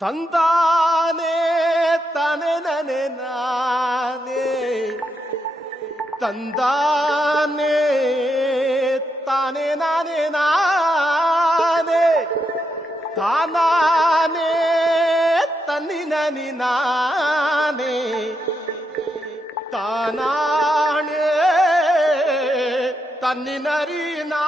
തന്താനേ തനനനെ നാനേ തന്താനേ താനേ നാനേ നാനേ താനാനേ തന്നിനനി നാനേ താനാനേ തന്നിനരി നാനേ.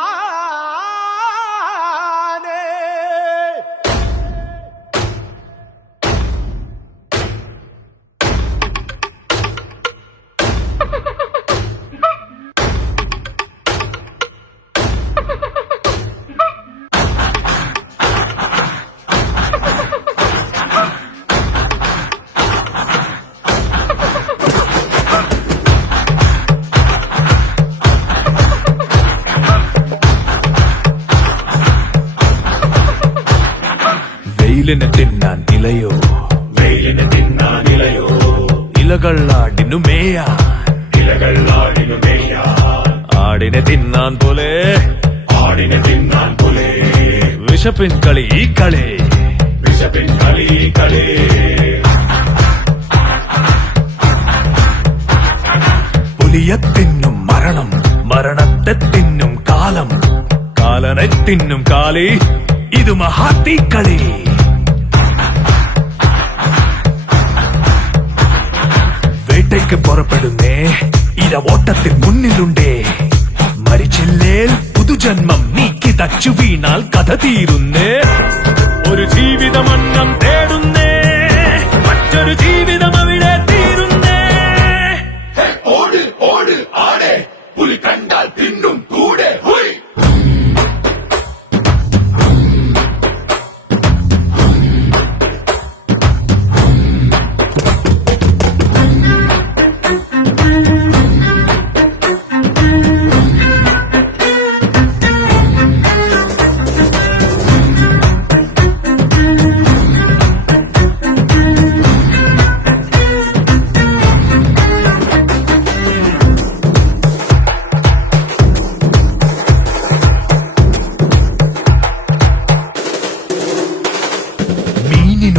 വെയിലിനെ തിന്നാൻ ഇലയോ, വെയിലിനെ തിന്നാൻ ഇലയോ, ഇലകളാടിനു മേയാൻ, ഇലകളാടിനു മേയാൻ, ആടിനെ തിന്നാൻ പോലെ, ആടിനെ തിന്നാൻ പോലെ, വിശപ്പിൻ കളി ഈ കളി, വിശപ്പിൻ കളി കളി. പുലിയെ തിന്നും മരണം, മരണത്തെ തിന്നും കാലം, കാലനെ തിന്നും കാലി, ഇത് മഹാത്തീക്കളി. വേട്ടയ്ക്ക് പുറപ്പെടുന്നേ, ഇര ഓട്ടത്തിൽ മുന്നിലുണ്ടേ, മരിച്ചില്ലേൽ പുതുജന്മം നീക്കി തച്ചു വീണാൽ കഥ തീരുന്നേ. ഒരു ജീവിതമന്നം തേടുന്നേ, മറ്റൊരു ജീവിതം അവിടെ തീരുന്നേ. ഓട് ഓട് ആടെ, പുലി കണ്ടാൽ തിന്നും കൂടെ. ഹുയ്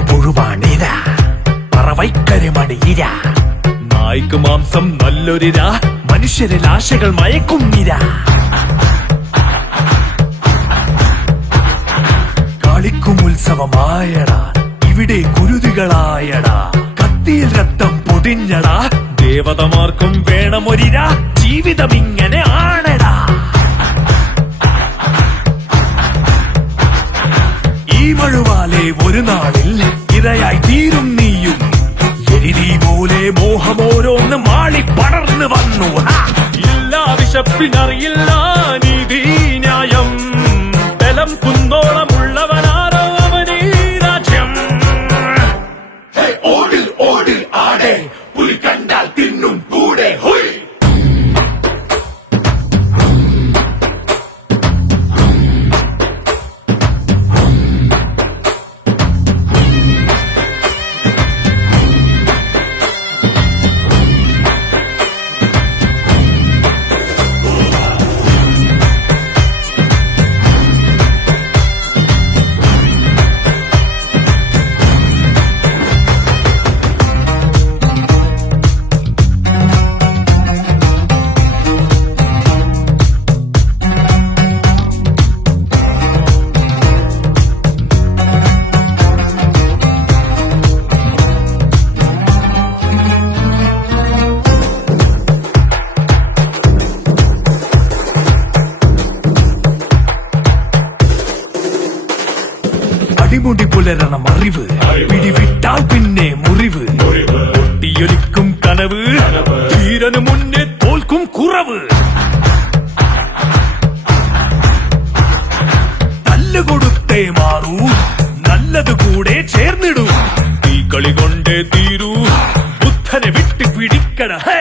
പുഴുവാണിര, പറവൈക്കരിമണിയിര, നായ്ക്ക് മാംസം നല്ലൊരിര, മനുഷ്യരെ ലാശകൾ മയക്കുന്നിര. കളിക്കും ഉത്സവമായടാ, ഇവിടെ കുരുതികളായടാ, കത്തിയിൽ രക്തം പൊതിഞ്ഞടാ, ദേവതമാർക്കും വേണമൊരിര, ജീവിതം ഇങ്ങനെ ആണടാ. ഈ മഴുവാലെ ഒരു നാളിൽ ഇരയായി തീരും നീയും, എരിതീ പോലെ മോഹമോരോന്ന് മാളി പടർന്നു വന്നു. ഇല്ല വിശപ്പിനറിയില്ല നീതി ന്യായം, ബലം കുന്നോളമുള്ളവനാരോ അവനീ രാജ്യം. ഓട് ഓട് ആടെ, പുലി കണ്ടാൽ തിന്നും കൂടെ. ഹുയ് അടിമുടി പുലരണം അറിവ്, പിടിവിട്ടാൽ പിന്നെ മുറിവ്, ഒട്ടിയൊലിക്കും കനവ്, ധീരന് മുന്നേ തോൽക്കും കുറവ്. തല്ലുകൊടുത്തേ മാറൂ, നല്ലത് കൂടെ ചേർന്നിടൂ, ഈ കളി കൊണ്ടേ തീരൂ, ബുദ്ധനെ വിട്ട് പിടിക്കട. ഹേ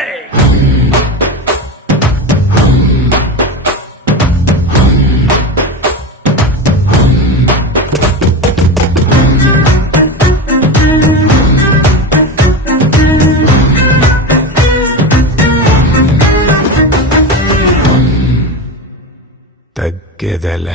തഗ്ഗതല